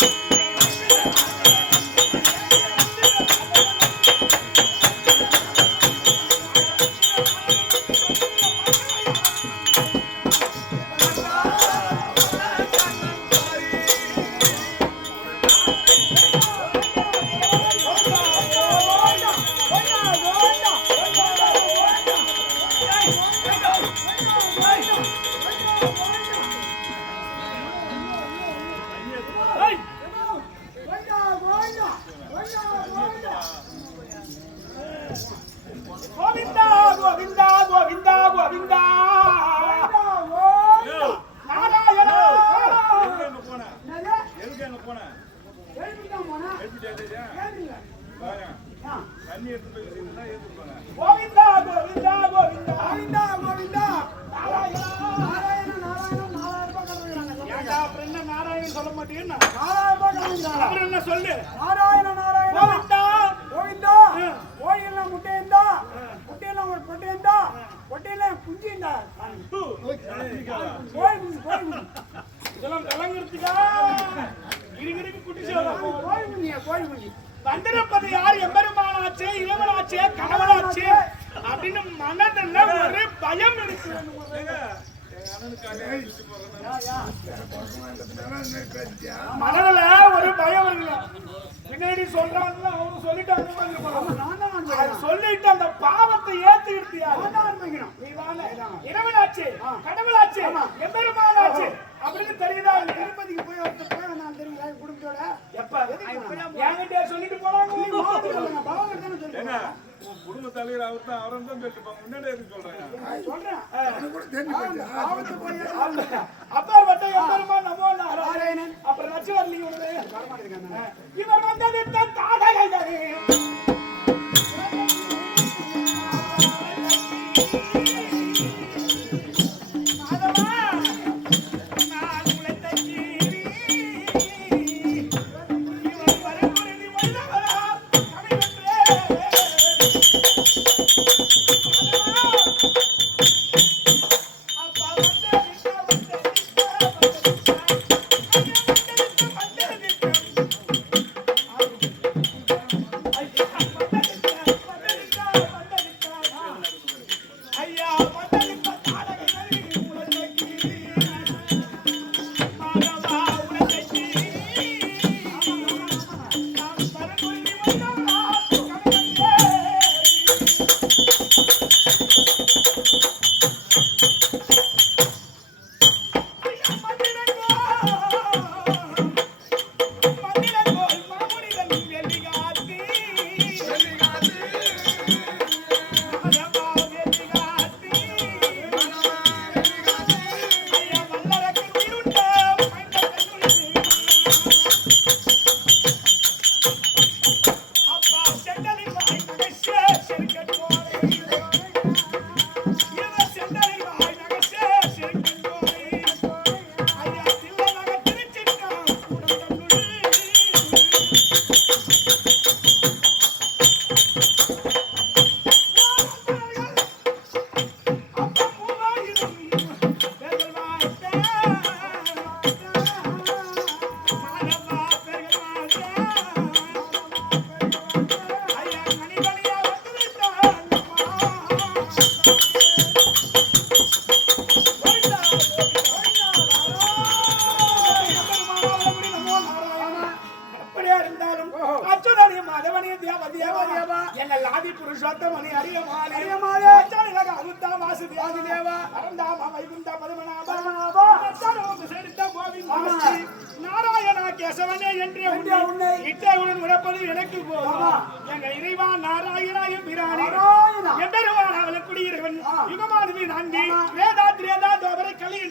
கோவிந்தா ஏன்டா அப்புறம் என்ன நாராயணன் சொல்ல மாட்டேன்னா? அப்புறம் என்ன சொல்லு? நாராயண நாராயண கோவிந்தா. கோவிந்தா. கோயில்ல முட்டையந்தா முட்டையில ஒரு பொட்டையந்தா பொட்டையில குஞ்சிந்தா இதெல்லாம் விளங்குறதுக்கா? இருகிருக்கு குட்டி சேவலாம் கோயில் குஞ்சியா கோயில் குஞ்சு வந்திருப்பது யார்? எம்பெருமானாச்சு இளவனாச்சு கணவனாச்சு அப்படின்னு மனதில் ஒரு பயம் இருக்கு. மனதில் ஒரு பயம் இருக்குல்ல. பின்னாடி சொல்றாங்கல்ல அவங்க சொல்லிட்டாங்க நான் தான் அது சொல்லிட்டு அந்த பாவத்தை ஏத்துக்கிட்டு யாரு ஆரம்பிக்கணும் நீ வாங்க. இறைவனாச்சு கடவுளாச்சு எம்பெருமானாச்சு. அப்படின்னு தெரியுதா? திருப்பதிக்கு போய் ஒருத்தர் போய் நான் தெரியுங்களா? குடும்பத்தோட? எப்ப? என்கிட்ட சொல்லிட்டு போனாங்க உன் குடும்ப தலைவர் அவர் தான் அவரை தான் கேட்டுப்பாங்க முன்னாடி எதுக்கு சொல்றேன். சொல்றேன். அப்பர் வட்ட எம்பெருமான் நமோ நாராயணன். அப்புறம் நச்சு வரலீங்க இவர் வந்தது தன் தாடகைகளே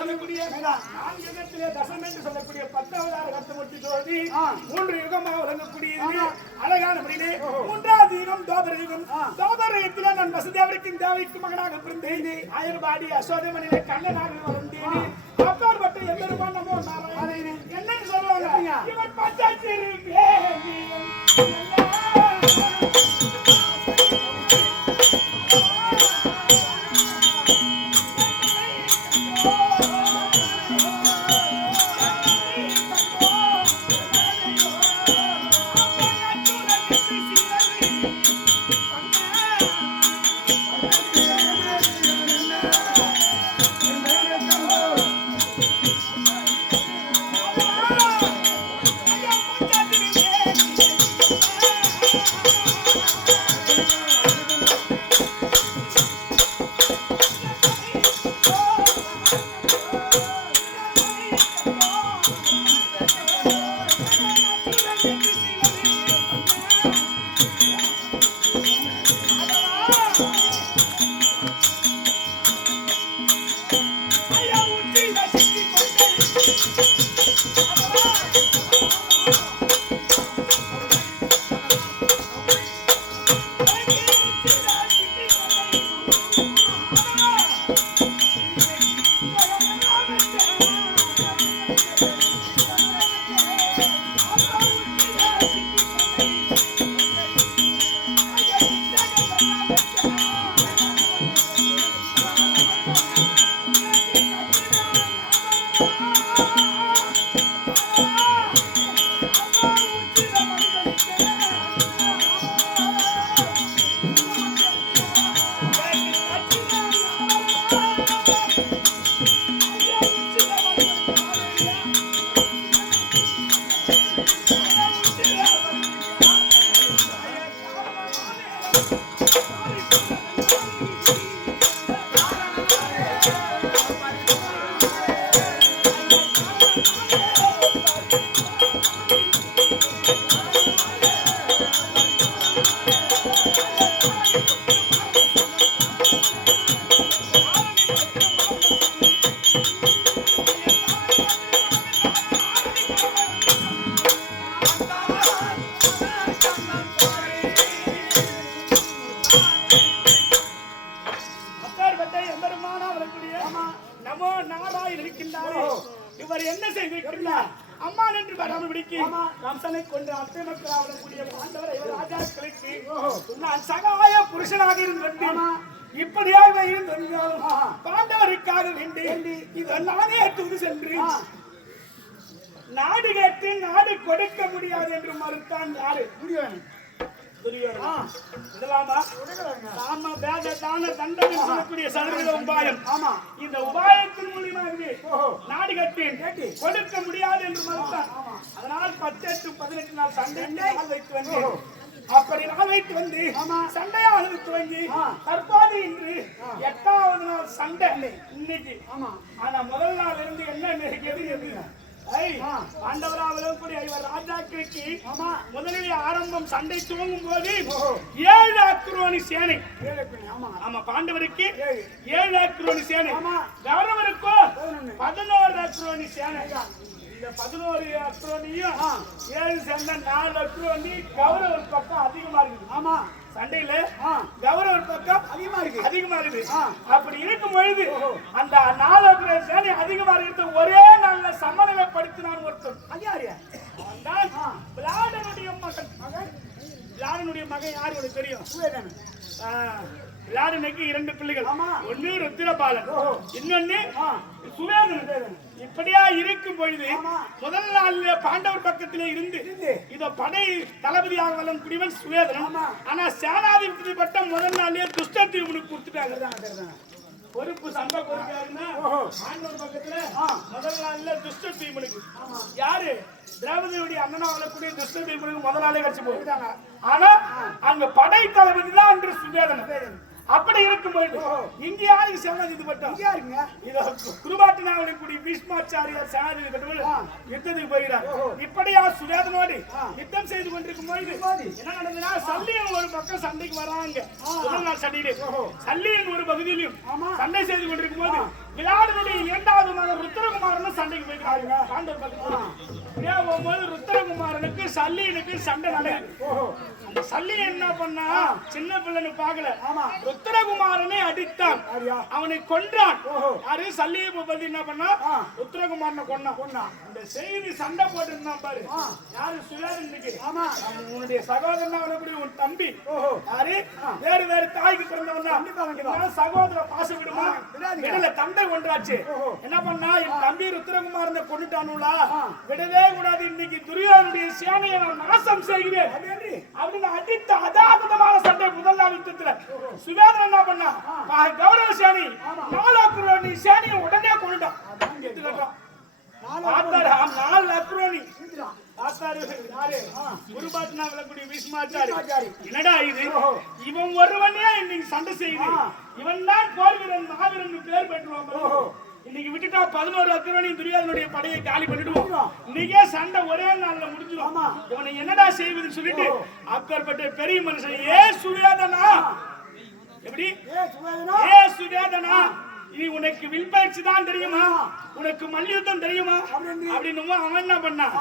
சொல்லக்கூடிய. நான்கு யுகத்திலே தசம் என்று சொல்லக்கூடிய பத்தாவதார கத்தமூர்த்தி ஜோதி. மூன்று யுகமாக விளங்கக்கூடியது ஆமா. அழகான முறையிலே மூன்றாவது யுகம் தோபர யுகம். தோபர யுகத்திலே நான் வசுதேவருக்கும் தேவைக்கும் மகனாக பிறந்தேன் ஆயர்பாடி அசோதமனிலே கண்ணனாக வளர்ந்தேன் அப்பாற்பட்ட எம்பெருமான் நமோ நாராயணன் என்னன்னு சொல்லுவாங்க? இவன் பச்சாச்சிறு பேரியம் அப்பேற்பட்ட அத்தை மக்கள் பாண்டவர் ராஜாக்களுக்கு நான் சகாய புருஷனாக இருந்தேன். இப்படியாக இருந்திருந்தாலும் பாண்டவருக்காக வேண்டி இதெல்லாமே தூது சென்று நாடு கேட்டு நாடு கொடுக்க முடியாது என்று மறுத்தான் யாரு. இதெல்லாமா நாம வேத தான தண்டனை சொல்லக்கூடிய சதுரங்க உபாயம். ஆமா. இந்த உபாயத்தின் மூலியமாகவே நாடு கட்டி. கொடுக்க முடியாது என்று மறுத்தார் அதனால் பத்தெட்டு பதினெட்டு நாள் சண்டை வைத்து வந்து. அப்படி நாள் வைத்து வந்து. சண்டையாக துவங்கி தற்போது இன்று எட்டாவது நாள் சண்டை. இன்னைக்கு. ஆமா. ஆனா முதல் நாள் இருந்து என்ன நினைக்கிறது எது ஐ, பாண்டவராவிலும் கூட இவர் ராஜாக்களுக்கு முதலில் ஆரம்பம் சண்டை துவங்கும் போது ஏழு அக்ரோனி சேனை. ஆமா. ஆமா பாண்டவருக்கு ஏழு அக்ரோனி சேனை. கௌரவருக்கோ. பதினோரு அக்ரோனி சேனை. இந்த பதினோரு அக்ரோனியும் ஏழு சேர்ந்த நாலு அக்ரோனி கௌரவர் பக்கம் அதிகமா இருக்குது. ஆமா. சண்டையில ஆ. கௌரவர் பக்கம் அதிகமா இருக்கு. அதிகமா இருக்குது. ஆ. அப்படி இருக்கும் பொழுது அந்த நாலு சேனை அதிகமா இருக்கிறது ஒரே நாள்ல சமநிலைப்படுத்தினான் ஒருத்தர் அது யாரு? அவன்தான் விளாடனுடைய மகன். மகன்? விளாடனுடைய மகன் யாரு உனக்கு தெரியும்? விளாடனுக்கு இரண்டு பிள்ளைகள். ஒன்னு ருத்திரபாலன். இன்னொன்னு. சுவேதன் இப்படியா இருக்கும் பொழுது. முதல் நாள்ல பாண்டவர் பக்கத்திலே இருந்து. இதோ படை தளபதியாக வளம் குடிவன் சுவேதன் ஆமா. ஆனா சேனாதிபதி பட்டம் முதல் நாள்லயே துஷ்ட தீவனுக்கு கொடுத்துட்டாங்க பொறுப்பு சண்டை பொறுப்பாருன்னா ஓஹோ. ஆண்டவர் பக்கத்துல. முதல் நாள்ல துஷ்ட தீமனுக்கு யாரு திரௌபதியுடைய அண்ணனா வரக்கூடிய துஷ்ட தீமனுக்கு முதல் நாளே கட்சி போயிட்டாங்க ஆனா அங்க படை தளபதி தான் அன்று சுவேதன் அப்படி இருக்கும்போது இங்க யாருக்கு சரணாதி இது பட்டோம் இங்கேயா இருக்குங்க இதோ குருபாட்டு நாவலுக்குடி பீஷ்மாச்சாரியார் சனாதிபதி பெற்றவர் யுத்தத்துக்கு போகிறார். இப்படியா சுவேதனோடு யுத்தம் செய்து கொண்டிருக்கும் பொழுது என்ன நடந்ததுன்னா சல்லியன் ஒரு பக்கம் சண்டைக்கு வராங்க. முதல் நாள் சண்டையிலே. சல்லியன் ஒரு பகுதியிலும் சண்டை செய்து கொண்டிருக்கும் போது விளையாடுதலில் இரண்டாவது மகன் ருத்ரகுமாரன் சண்டைக்கு போயிருக்காங்க. பாண்டவர் பக்கத்துல போகும்போது ருத்ரகுமாரனுக்கு சல்லியனுக்கு சண்டை நடக்குது. சல்லியன் என்ன பண்ணா? சின்ன பிள்ளைன்னு பார்க்கல. ருத்ரகுமாரனை அடித்தான். அவனை கொன்றான். யாரு? சல்லியை பத்தி என்ன பண்ணா? ருத்ரகுமாரனை கொன்னான். கொன்னான் அந்த செய்தி சண்டை போட்டு இருந்தான் பாரு யாரு? சுயாதனுக்கு ஆமா. உன்னுடைய சகோதரன் வரக்கூடிய உன் தம்பி. யாரு? வேறு வேறு தாய்க்கு பிறந்தவன் சகோதர பாசம் விடுமா? விடல தந்தை ஒன்றாச்சு என்ன பண்ணா? என் தம்பி ருத்ரகுமாரனை கொண்டுட்டானுலா விடவே கூடாது. இன்னைக்கு துரியோதனுடைய சேனையை நான் நாசம் செய்கிறேன். அப்படின்னு அடித்த அதாபதமான சண்டை முதல் நாள் யுத்தத்துல. சுவேதன் என்ன பண்ணா? கௌரவ சேனை நாலாக்குரோனி சேனையை உடனே கொண்டுட்டான் நாலு அக்ரோனி. என்னடா இது? இவன் ஒருவனே இன்னைக்கு சண்டை செய்யுது இவன் தான் போர் வீரன் மாவீரன் பேர் பெற்றுவான். இன்னைக்கு விட்டுட்டா பதினோரு அக்ரோனி துரியோதனுடைய படையை காலி பண்ணிடுவோம். இன்னைக்கே சண்டை ஒரே நாள்ல முடிஞ்சிடும். இவனை என்னடா செய்வதுன்னு சொல்லிட்டு அப்பேற்பட்ட பெரிய மனுஷன் ஏ சுவேதனா எப்படி? ஏ சுஜாதனா இது உனக்கு வில் பயிற்சி தான் தெரியுமா? உனக்கு மல்யுத்தம் தெரியுமா? அப்படின்னு? அவன் என்ன பண்ணான்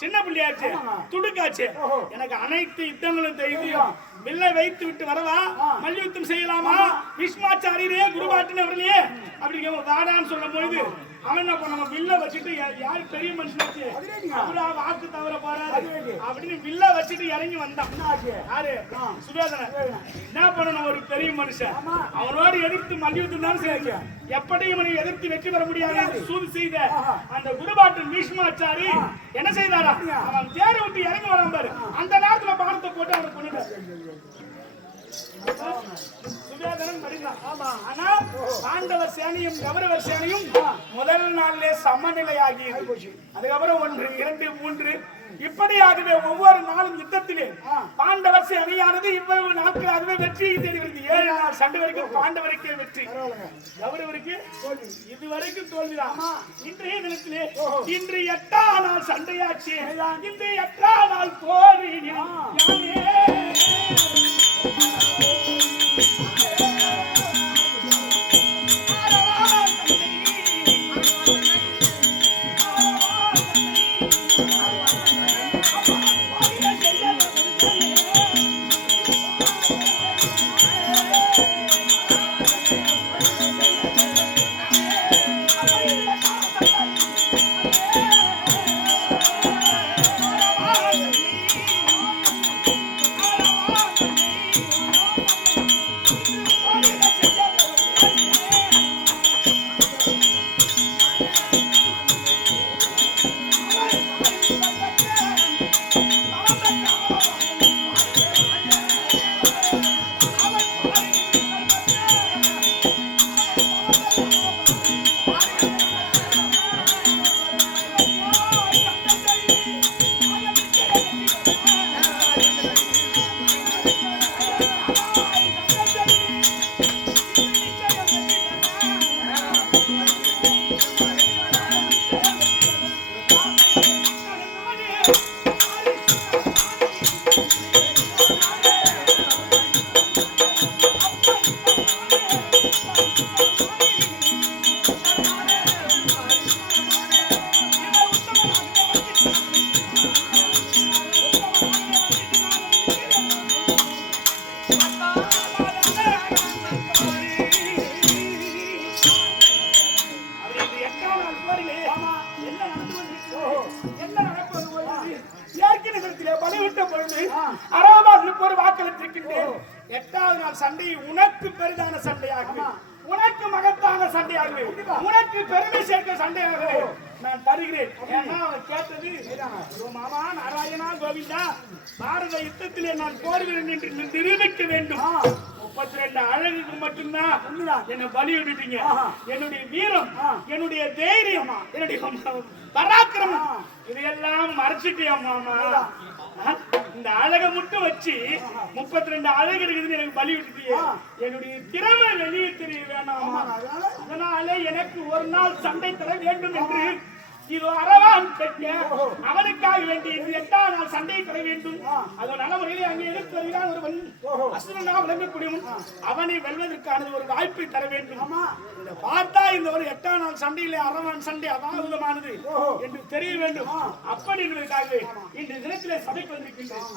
சின்ன பிள்ளையாச்சு துடுக்காச்சு. எனக்கு அனைத்து யுத்தங்களும் தெரியும் வில்லை வைத்து விட்டு வரவா? மல்யுத்தம் செய்யலாமா? விஸ்மாச்சாரியரே குருவாட்டினவர்களே அப்படி வாடான்னு சொல்லும் பொழுது அவன் என்ன பண்ணான் வில்ல வச்சுட்டு யாரு பெரிய மனுஷனாச்சு அவரா வாக்கு தவற போறாரு? அப்படின்னு வில்ல வச்சுட்டு இறங்கி வந்தான். யாரு? சுஜாதன என்ன பண்ணணும் ஒரு பெரிய மனுஷன்? அவனோடு எதிர்த்து மல்யுத்தம் தான் செய்ய எப்படி இவனை எதிர்த்து வெற்றி பெற முடியாது சூது செய்த அந்த குருபாட்டன் பீஷ்மாச்சாரி என்ன செய்தாரா? அவன் தேரை விட்டு இறங்கி வரான் பாரு. அந்த நேரத்துல பாரத்தை போட்டு அவனை கொண்டுட்டார் சுவேதனன் மடிந்தான். ஆனா பாண்டவர் சேனையும் கௌரவர் சேனையும் முதல் நாளிலே சமநிலையாகி. அதுக்கப்புறம் ஒன்று இரண்டு மூன்று. இப்படியாகவே ஒவ்வொரு நாளும் யுத்தத்திலே பாண்டவர் சேனையானது இவ்வளவு நாட்களாகவே வெற்றியை தேடி வருது. ஏழு நாள் சண்டை வரைக்கும் பாண்டவருக்கே வெற்றி. கௌரவருக்கு இதுவரைக்கும் தோல்விதான். இன்றைய தினத்திலே இன்று எட்டாம் நாள் சண்டையாச்சு. இன்று எட்டாம் நாள் போரில் எட்டாவது நாள் சண்டை உனக்கு பெரிதான சண்டையாகவே உனக்கு மகத்தான சண்டையாகவே உனக்கு பெருமை சேர்க்க சண்டையாகவே நான் தருகிறேன். ஏன்னா கேட்டது "ஓ மாமா நாராயணா கோவிந்தா பாரத யுத்தத்திலே நான் போர்கிறேன் என்று நிரூபிக்க வேண்டும். முப்பத்தி ரெண்டு அழகுக்கு மட்டும்தான் என்ன பலி விட்டுட்டீங்க என்னுடைய வீரம் என்னுடைய தைரியம் என்னுடைய பராக்கிரமம் இதையெல்லாம் மறைச்சிட்டியா மாமா? இந்த அழகை மட்டும் வச்சு முப்பத்தி ரெண்டு அழகு இருக்குதுன்னு எனக்கு பலி விட்டுட்டியே. என்னுடைய திறமை வெளியே தெரிய வேணாமா? அதனால அதனால எனக்கு ஒரு நாள் சண்டை தர வேண்டும் என்று இது அரவான் பெற்ற அவனுக்காக வேண்டி இது எட்டாம் நாள் சண்டை தர வேண்டும். அது நல்ல முறையில் அங்கே எதிர்த்து வருகிறான் ஒருவன். அசுரனாக விளங்கக்கூடியவன் அவனை வெல்வதற்கானது ஒரு வாய்ப்பை தர வேண்டும். ஆமா. இந்த பார்த்தா இந்த ஒரு எட்டாம் நாள் சண்டையிலே அரவான் சண்டை அபாகுதமானது என்று தெரிய வேண்டும். அப்படி என்பதற்காகவே இன்று தினத்திலே சபைக்கு வந்திருக்கின்றேன்.